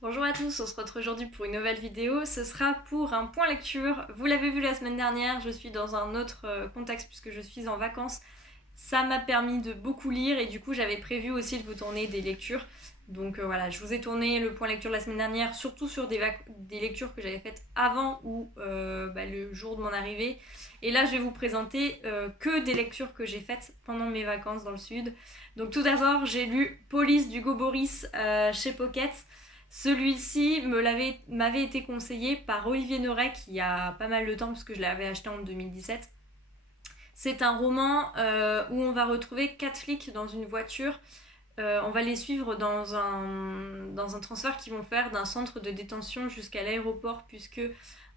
Bonjour à tous, on se retrouve aujourd'hui pour une nouvelle vidéo. Ce sera pour un point lecture. Vous l'avez vu la semaine dernière, je suis dans un autre contexte puisque je suis en vacances. Ça m'a permis de beaucoup lire et du coup j'avais prévu aussi de vous tourner des lectures. Donc voilà, je vous ai tourné le point lecture la semaine dernière, surtout sur des lectures que j'avais faites avant ou le jour de mon arrivée. Et là je vais vous présenter que des lectures que j'ai faites pendant mes vacances dans le sud. Donc tout d'abord j'ai lu Police d'Hugo Boris chez Pocket. Celui-ci m'avait été conseillé par Olivier Norek il y a pas mal de temps parce que je l'avais acheté en 2017. C'est un roman où on va retrouver 4 flics dans une voiture. On va les suivre dans un transfert qu'ils vont faire d'un centre de détention jusqu'à l'aéroport puisque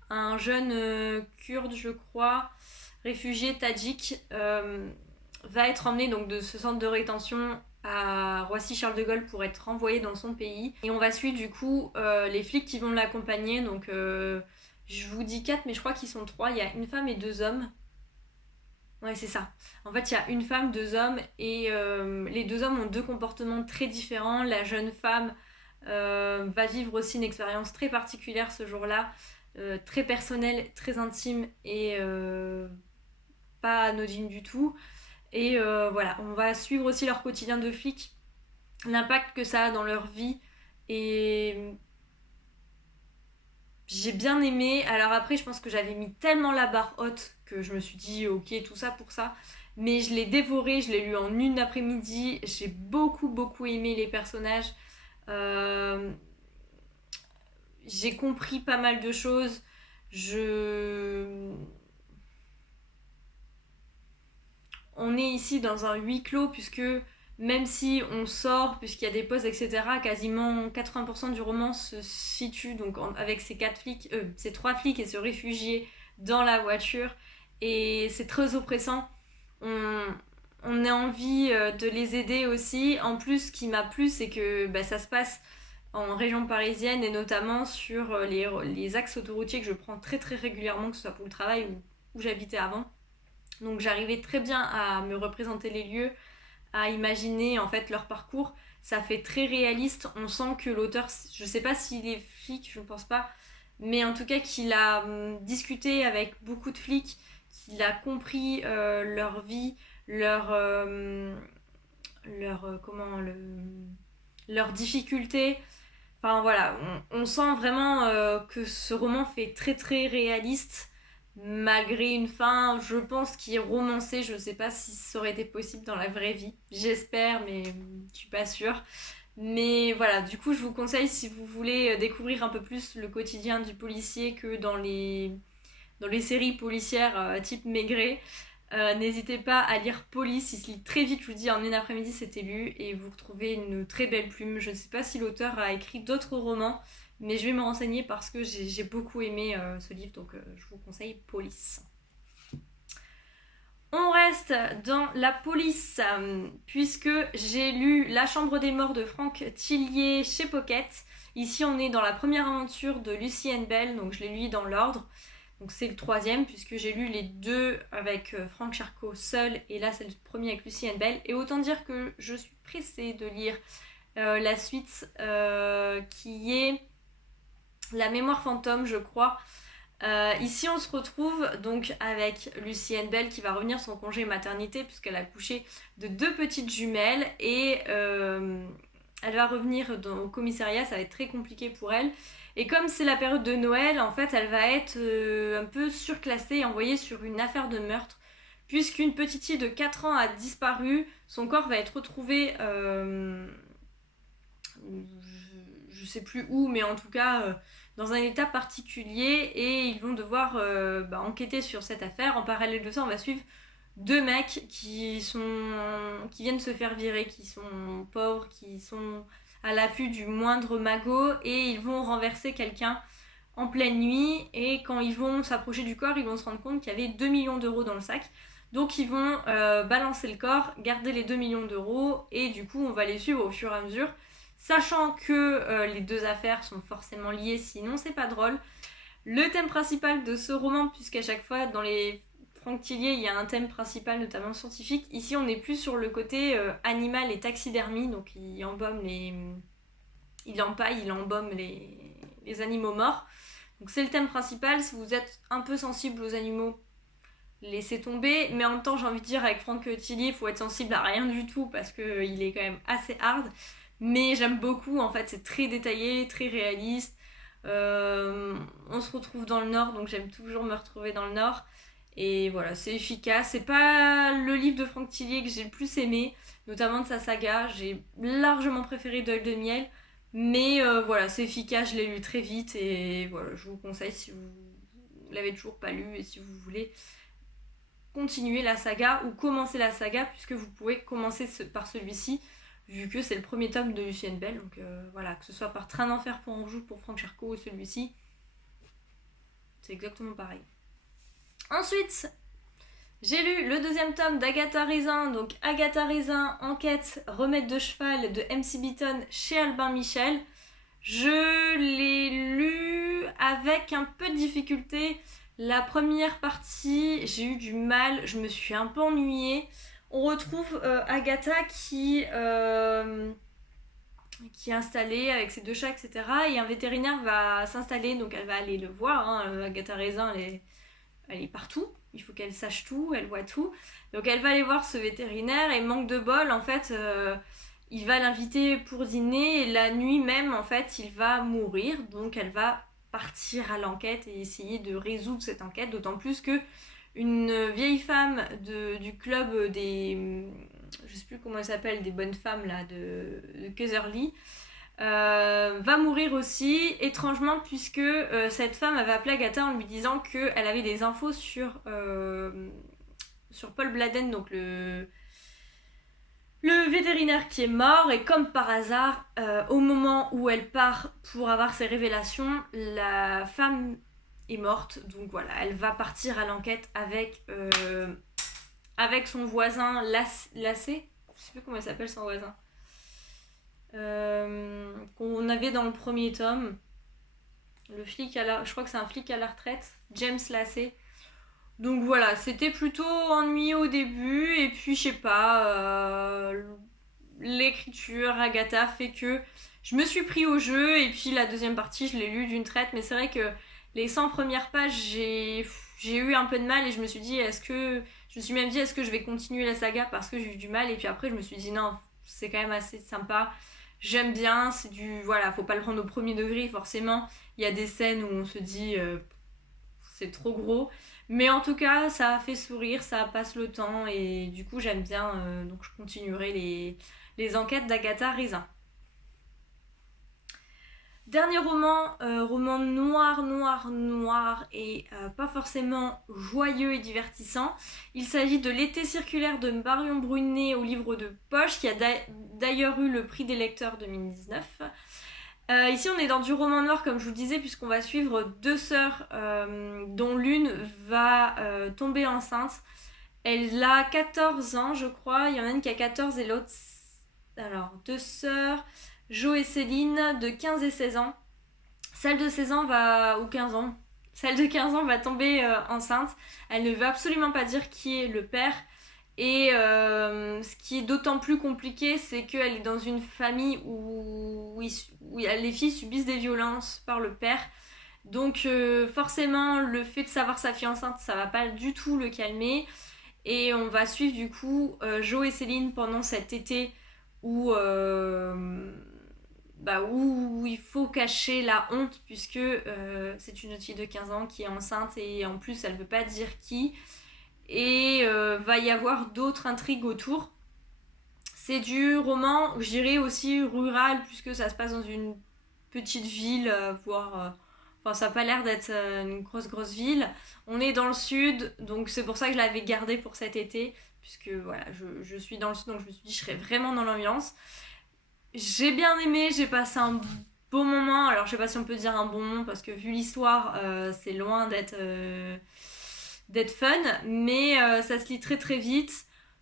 un jeune kurde, je crois, réfugié tadjik, va être emmené donc de ce centre de rétention à Roissy-Charles de Gaulle pour être renvoyé dans son pays. Et on va suivre du coup les flics qui vont l'accompagner. Donc je vous dis 4 mais je crois qu'ils sont 3. Il y a une femme et 2 hommes. Ouais, c'est ça. En fait, il y a une femme, 2 hommes, et les 2 hommes ont 2 comportements très différents. La jeune femme va vivre aussi une expérience très particulière ce jour-là, très personnelle, très intime et pas anodine du tout. Et voilà, on va suivre aussi leur quotidien de flic, l'impact que ça a dans leur vie. Et j'ai bien aimé. Alors après, je pense que j'avais mis tellement la barre haute que je me suis dit, ok, tout ça pour ça. Mais je l'ai dévoré, je l'ai lu en une après-midi. J'ai beaucoup aimé les personnages. Euh, j'ai compris pas mal de choses. Je... On est ici dans un huis clos puisque même si on sort, puisqu'il y a des pauses, etc., quasiment 80% du roman se situe donc avec ces 4 flics, ces 3 flics et ce réfugié dans la voiture. Et c'est très oppressant. On, on a envie de les aider aussi. En plus, ce qui m'a plu, c'est que ça se passe en région parisienne et notamment sur les axes autoroutiers que je prends très régulièrement, que ce soit pour le travail ou où j'habitais avant. Donc j'arrivais très bien à me représenter les lieux, à imaginer en fait leur parcours. Ça fait très réaliste. On sent que l'auteur, je sais pas s'il est flic, je ne pense pas, mais en tout cas qu'il a discuté avec beaucoup de flics, qu'il a compris leur vie, leurs difficultés. Enfin voilà, on sent vraiment que ce roman fait très réaliste malgré une fin, je pense, qui est romancée. Je ne sais pas si ça aurait été possible dans la vraie vie. J'espère, mais je suis pas sûre. Mais voilà, du coup, je vous conseille si vous voulez découvrir un peu plus le quotidien du policier que dans les séries policières type Maigret. N'hésitez pas à lire Police, il se lit très vite, je vous dis, en une après-midi c'était lu et vous retrouvez une très belle plume. Je ne sais pas si l'auteur a écrit d'autres romans, mais je vais me renseigner parce que j'ai beaucoup aimé ce livre, donc je vous conseille Police. On reste dans la police, puisque j'ai lu La Chambre des Morts de Franck Tillier chez Pocket. Ici on est dans la première aventure de Lucienne Bell, donc je l'ai lu dans l'ordre. Donc c'est le 3e puisque j'ai lu les 2 avec Franck Charcot seul et là c'est le premier avec Lucienne Bell. Et autant dire que je suis pressée de lire la suite qui est La Mémoire fantôme, je crois. Ici on se retrouve donc avec Lucienne Bell qui va revenir son congé maternité puisqu'elle a accouché de 2 petites jumelles et elle va revenir au commissariat, ça va être très compliqué pour elle. Et comme c'est la période de Noël, en fait, elle va être un peu surclassée et envoyée sur une affaire de meurtre. Puisqu'une petite fille de 4 ans a disparu, son corps va être retrouvé, je sais plus où, mais en tout cas dans un état particulier. Et ils vont devoir enquêter sur cette affaire. En parallèle de ça, on va suivre 2 mecs qui viennent se faire virer, qui sont pauvres, qui sont à l'affût du moindre magot et ils vont renverser quelqu'un en pleine nuit et quand ils vont s'approcher du corps, ils vont se rendre compte qu'il y avait 2 millions d'euros dans le sac. Donc ils vont balancer le corps, garder les 2 millions d'euros et du coup on va les suivre au fur et à mesure, sachant que les 2 affaires sont forcément liées, sinon c'est pas drôle. Le thème principal de ce roman, puisqu'à chaque fois dans les Franck Tillier, il y a un thème principal, notamment scientifique. Ici, on est plus sur le côté animal et taxidermie, donc il embaume il empaille, il embaume les animaux morts. Donc c'est le thème principal. Si vous êtes un peu sensible aux animaux, laissez tomber. Mais en même temps, j'ai envie de dire, avec Frank Tilly, il faut être sensible à rien du tout parce qu'il est quand même assez hard. Mais j'aime beaucoup, en fait, c'est très détaillé, très réaliste. On se retrouve dans le Nord, donc j'aime toujours me retrouver dans le Nord. Et voilà, c'est efficace. C'est pas le livre de Frank Tillier que j'ai le plus aimé, notamment de sa saga. J'ai largement préféré Deuil de miel. Mais voilà, c'est efficace, je l'ai lu très vite. Et voilà, je vous conseille si vous l'avez toujours pas lu et si vous voulez continuer la saga ou commencer la saga, puisque vous pouvez commencer par celui-ci, vu que c'est le premier tome de Lucienne Bell. Donc voilà, que ce soit par Train d'enfer pour Anjou pour Franck Charcot ou celui-ci, c'est exactement pareil. Ensuite, j'ai lu le deuxième tome d'Agatha Raisin, donc Agatha Raisin, enquête, remède de cheval de MC Beaton chez Albin Michel. Je l'ai lu avec un peu de difficulté. La première partie, j'ai eu du mal, je me suis un peu ennuyée. On retrouve Agatha qui est installée avec ses 2 chats, etc. Et un vétérinaire va s'installer, donc elle va aller le voir. Hein. Agatha Raisin, elle est partout. Il faut qu'elle sache tout, elle voit tout. Donc elle va aller voir ce vétérinaire et manque de bol, en fait, il va l'inviter pour dîner et la nuit même, en fait, il va mourir. Donc elle va partir à l'enquête et essayer de résoudre cette enquête, d'autant plus que une vieille femme du club des... je sais plus comment elle s'appelle, des bonnes femmes là, de Kaiserly, va mourir aussi, étrangement, puisque cette femme avait appelé Agatha en lui disant qu'elle avait des infos sur Paul Bladen, donc le vétérinaire qui est mort, et comme par hasard, au moment où elle part pour avoir ses révélations, la femme est morte. Donc voilà, elle va partir à l'enquête avec son voisin Lacé. Je sais plus comment il s'appelle son voisin. Qu'on avait dans le premier tome. Le flic je crois que c'est un flic à la retraite, James Lacé. Donc voilà, c'était plutôt ennuyeux au début, et puis je sais pas, l'écriture, Agatha fait que je me suis pris au jeu, et puis la deuxième partie je l'ai lu d'une traite, mais c'est vrai que les 100 premières pages, j'ai eu un peu de mal, et je me suis dit, je me suis même dit, est-ce que je vais continuer la saga parce que j'ai eu du mal, et puis après je me suis dit, non, c'est quand même assez sympa, j'aime bien, voilà, faut pas le prendre au premier degré, forcément, il y a des scènes où on se dit, c'est trop gros. Mais en tout cas, ça fait sourire, ça passe le temps et du coup j'aime bien, donc je continuerai les enquêtes d'Agatha Raisin. Dernier roman, roman noir et pas forcément joyeux et divertissant. Il s'agit de L'été circulaire de Marion Brunet au livre de poche, qui a d'ailleurs eu le prix des lecteurs 2019. Ici on est dans du roman noir, comme je vous disais, puisqu'on va suivre 2 sœurs dont l'une va tomber enceinte. Elle a 14 ans je crois, il y en a une qui a 14 et l'autre... Alors, 2 sœurs, Jo et Céline, de 15 et 16 ans. Celle de 16 ans ou 15 ans. Celle de 15 ans va tomber enceinte. Elle ne veut absolument pas dire qui est le père. Et ce qui est d'autant plus compliqué, c'est qu'elle est dans une famille où les filles subissent des violences par le père. Donc forcément, le fait de savoir sa fille enceinte, ça va pas du tout le calmer. Et on va suivre du coup Jo et Céline pendant cet été où il faut cacher la honte, puisque c'est une autre fille de 15 ans qui est enceinte et en plus elle veut pas dire qui. Et va y avoir d'autres intrigues autour. C'est du roman, je dirais aussi rural, puisque ça se passe dans une petite ville, voire... Enfin, ça n'a pas l'air d'être une grosse ville. On est dans le sud, donc c'est pour ça que je l'avais gardé pour cet été, puisque voilà, je suis dans le sud, donc je me suis dit je serais vraiment dans l'ambiance. J'ai bien aimé, j'ai passé un beau moment. Alors je sais pas si on peut dire un bon moment, parce que vu l'histoire, c'est loin d'être fun, mais ça se lit très très vite.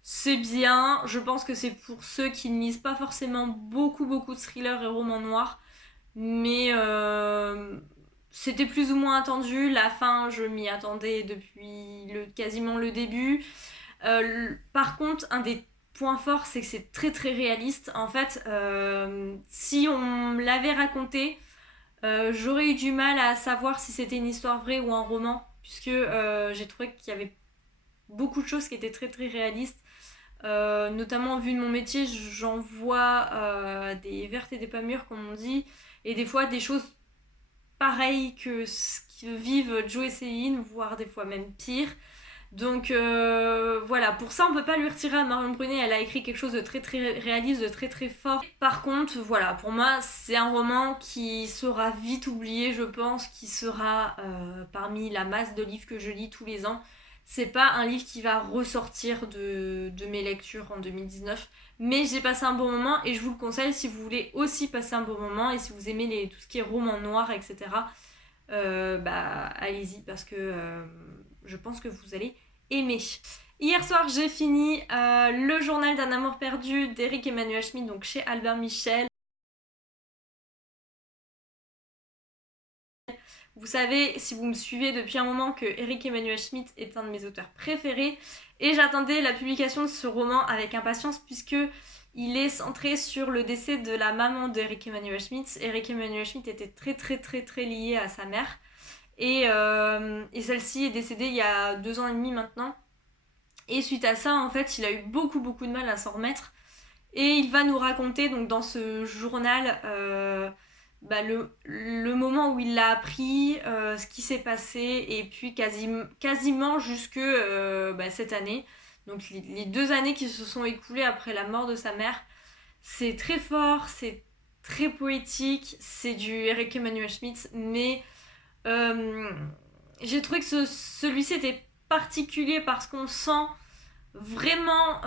C'est bien, je pense que c'est pour ceux qui ne lisent pas forcément beaucoup de thrillers et romans noirs, mais c'était plus ou moins attendu. La fin, je m'y attendais depuis quasiment le début. Par contre, un des point fort, c'est que c'est très très réaliste. En fait, si on me l'avait raconté, j'aurais eu du mal à savoir si c'était une histoire vraie ou un roman, puisque j'ai trouvé qu'il y avait beaucoup de choses qui étaient très très réalistes. Notamment vu de mon métier, j'en vois des vertes et des pas mûres comme on dit, et des fois des choses pareilles que ce que vivent Joe et Céline, voire des fois même pire. Donc voilà, pour ça on peut pas lui retirer à Marion Brunet, elle a écrit quelque chose de très très réaliste, de très très fort. Par contre, voilà, pour moi c'est un roman qui sera vite oublié, je pense, qui sera parmi la masse de livres que je lis tous les ans. C'est pas un livre qui va ressortir de mes lectures en 2019, mais j'ai passé un bon moment et je vous le conseille si vous voulez aussi passer un bon moment et si vous aimez tout ce qui est roman noir, etc. Allez-y parce que je pense que vous allez aimer. Hier soir, j'ai fini le journal d'un amour perdu d'Éric Emmanuel Schmitt, donc chez Albert Michel. Vous savez, si vous me suivez depuis un moment, que Éric Emmanuel Schmitt est un de mes auteurs préférés et j'attendais la publication de ce roman avec impatience puisque il est centré sur le décès de la maman d'Éric Emmanuel Schmitt. Éric Emmanuel Schmitt était très très très très lié à sa mère et celle-ci est décédée il y a 2 ans et demi maintenant. Et suite à ça, en fait, il a eu beaucoup beaucoup de mal à s'en remettre. Et il va nous raconter donc dans ce journal le moment où il l'a appris, ce qui s'est passé, et puis quasiment jusque cette année. Donc les 2 années qui se sont écoulées après la mort de sa mère. C'est très fort, c'est très poétique, c'est du Éric Emmanuel Schmitt, mais j'ai trouvé que celui-ci était particulier parce qu'on sent vraiment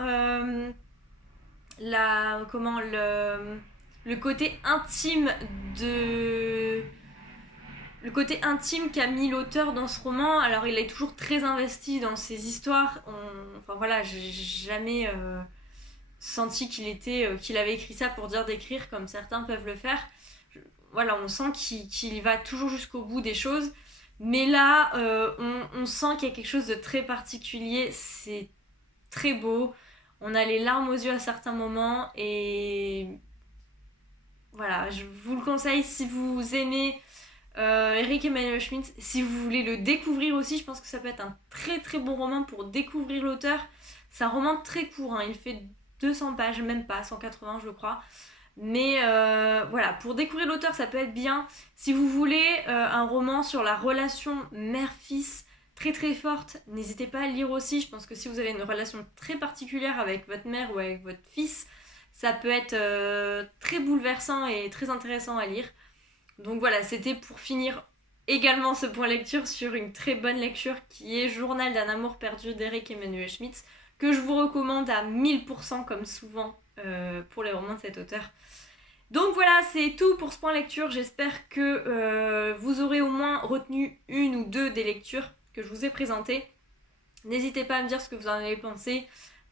le côté intime le côté intime qu'a mis l'auteur dans ce roman. Alors il est toujours très investi dans ses histoires. Enfin voilà, j'ai jamais senti qu'il avait écrit ça pour dire d'écrire comme certains peuvent le faire. Voilà, on sent qu'il va toujours jusqu'au bout des choses. Mais là, on sent qu'il y a quelque chose de très particulier. C'est très beau. On a les larmes aux yeux à certains moments. Et voilà, je vous le conseille si vous aimez Éric Emmanuel Schmitt. Si vous voulez le découvrir aussi, je pense que ça peut être un très très bon roman pour découvrir l'auteur. C'est un roman très court, hein. Il fait 200 pages, même pas, 180 je crois. Mais voilà, pour découvrir l'auteur, ça peut être bien. Si vous voulez un roman sur la relation mère-fils très très forte, n'hésitez pas à le lire aussi. Je pense que si vous avez une relation très particulière avec votre mère ou avec votre fils, ça peut être très bouleversant et très intéressant à lire. Donc voilà, c'était pour finir également ce point lecture sur une très bonne lecture qui est Journal d'un amour perdu d'Éric Emmanuel Schmitt, que je vous recommande à 1000% comme souvent pour les romans de cet auteur. Donc voilà, c'est tout pour ce point lecture. J'espère que vous aurez au moins retenu une ou deux des lectures que je vous ai présentées. N'hésitez pas à me dire ce que vous en avez pensé,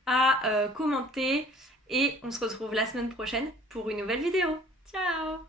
à commenter, et on se retrouve la semaine prochaine pour une nouvelle vidéo. Ciao!